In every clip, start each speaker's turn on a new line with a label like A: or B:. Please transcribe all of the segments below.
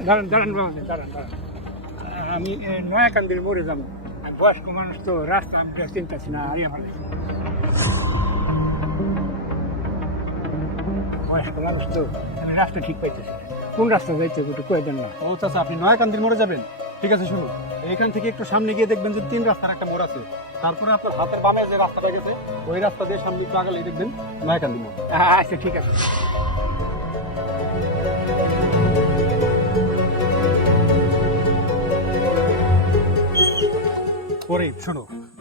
A: দাঁড়ান দাঁড়ান বাবা, দাঁড়ান দাঁড়ান। আমি নয়াকান্দির মোড়ে যাবো। আর বয়স্ক মানুষ তো রাস্তা আমি চিন্তাছি না, হারিয়ে ফেলেছি। বয়স্ক মানুষ তো, আমি রাস্তা ঠিক পাইতেছি না। কোন রাস্তা যাইতে হবে একটু কয়ে দেন না।
B: ও চাচা, আপনি নয়াকান্দির মোড়ে যাবেন? ঠিক আছে, শুনুন, এইখান থেকে একটু সামনে গিয়ে দেখবেন যে 3 রাস্তার একটা মোড় আছে। তারপরে আপনার হাতের বামে যে রাস্তাটা গেছে ওই রাস্তা দিয়ে সামনে একটু আগালে দেখবেন নয়াকান্দি মোড়।
A: আচ্ছা ঠিক আছে।
B: পরে শোনো,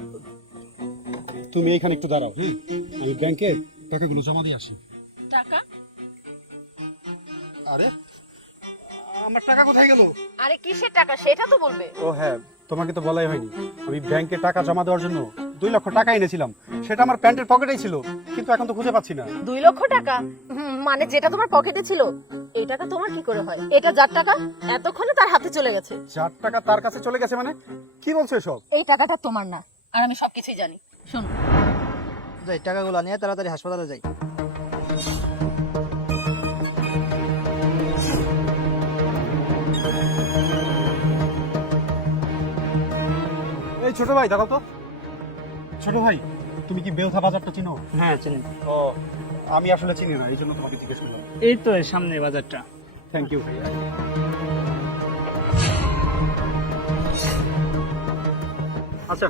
B: তুমি এইখানে একটু দাঁড়াও, হ্যাঁ? আমি ব্যাংকে টাকাগুলো জমা দিয়ে আসি।
C: টাকা?
B: আরে আমার টাকা কোথায় গেল?
C: আরে কিসের টাকা সেটা তো বলবে।
B: ও হ্যাঁ, তোমাকে তো বলাই হয়নি, আমি ব্যাংকে টাকা জমা দেওয়ার জন্য 2 লক্ষ টাকা এনেছিলাম। সেটা আমার প্যান্টের পকেটেই ছিল, কিন্তু এখন তো খুঁজে পাচ্ছি না।
C: 2 লক্ষ টাকা? মানে যেটা তোমার পকেটে ছিল এই টাকা তোমার কি করে হয়? এটা যার টাকা এতক্ষণে তার হাতে চলে গেছে।
B: 4 টাকা তার কাছে চলে গেছে মানে? কি বলছো এসব?
C: এই টাকাটা তোমার না, আর আমি সবকিছুই জানি। শোনো,
D: যাই, টাকাগুলো নিয়ে তাড়াতাড়ি হাসপাতালে যাই।
B: এই ছোট ভাই দাঁড়াও তো। ছোট ভাই, তুমি কি বেলথা বাজারটা চিনো?
A: হ্যাঁ চিনি।
B: ও, আমি আসলে চিনি না, এই জন্য তোমাকে জিজ্ঞেস করলাম।
A: এই তো এর সামনে বাজারটা।
B: Thank you. আচ্ছা,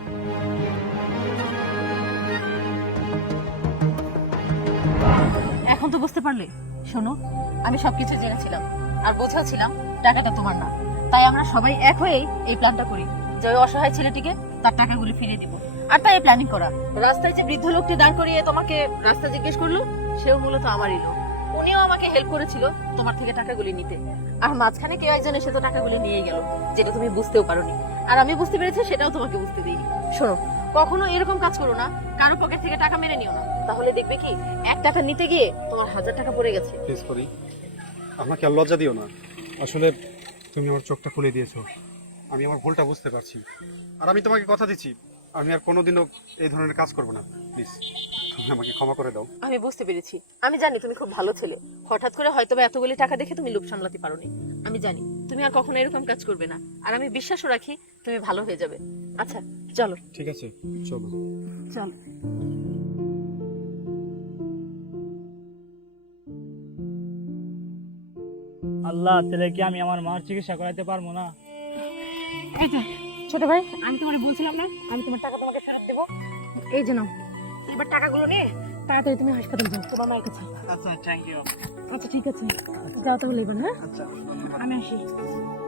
C: এখন তো বুঝতে পারলে? শোনো, আমি সবকিছু জেনেছিলাম আর বোঝাচ্ছিলাম টাকাটা তোমার না। তাই আমরা সবাই এক হয়ে এই প্ল্যানটা করি যে ওই অসহায় ছেলেটিকে তার টাকাগুলি ফিরিয়ে দিব। আর তাই প্ল্যানিং করা। রাস্তায় যে বৃদ্ধ লোকটি দাঁড় করিয়ে তোমাকে রাস্তা জিজ্ঞেস করলো, সেও মূলত আমারই লোক। উনিও আমাকে হেল্প করেছিল তোমার থেকে টাকাগুলি নিতে। আর মাঝখানে কেউ একজন এসে তো টাকাগুলি নিয়ে গেল, যেটা তুমি বুঝতেও পারোনি। আর আমি বুঝতে পেরেছি, সেটাও তোমাকে বুঝতে দিইনি। শোনো, কখনো এরকম কাজ করো না, কারো পকেট থেকে টাকা মেরে নিও না। তাহলে দেখবে কি 1 টাকা নিতে গিয়ে তোমার 1000 টাকা পড়ে গেছে।
B: প্লিজ করি, আমাকে আর লজ্জা দিও না। আসলে তুমি আমার চোখটা খুলে দিয়েছো, আমি আমার ভুলটা বুঝতে পারছি। আর আমি তোমাকে কথা দিচ্ছি, আমি আর কোনোদিনও এই ধরনের কাজ করব না। প্লিজ তুমি আমাকে ক্ষমা করে দাও।
C: আমি বুঝতে পেরেছি, আমি জানি তুমি খুব ভালো ছেলে। হঠাৎ করে হয়তো বা এতগুলি টাকা দেখে তুমি লোভ সামলাতে পারোনি। আমি জানি তুমি আর কখনো এরকম কাজ করবে না, আর আমি বিশ্বাসও রাখি তুমি ভালো হয়ে যাবে। আচ্ছা চলো।
B: ঠিক আছে, চলো।
C: চলো।
A: আল্লাহ, তাহলে কি আমি আমার মার চিকিৎসা করাতে পারবো না?
C: এই যে ছোট ভাই, আমি তোমাকে বলছিলাম না আমি তোমার টাকা তোমাকে ফেরত দেবো। এই যে নাও, এবার টাকাগুলো নিয়ে তাড়াতাড়ি তুমি হাসপাতাল যাও তোমার মায়ের কাছে।
A: আচ্ছা থ্যাংক ইউ।
C: আচ্ছা ঠিক আছে, যাও তাহলে এবার। হ্যাঁ
A: আচ্ছা
C: আমি আসি।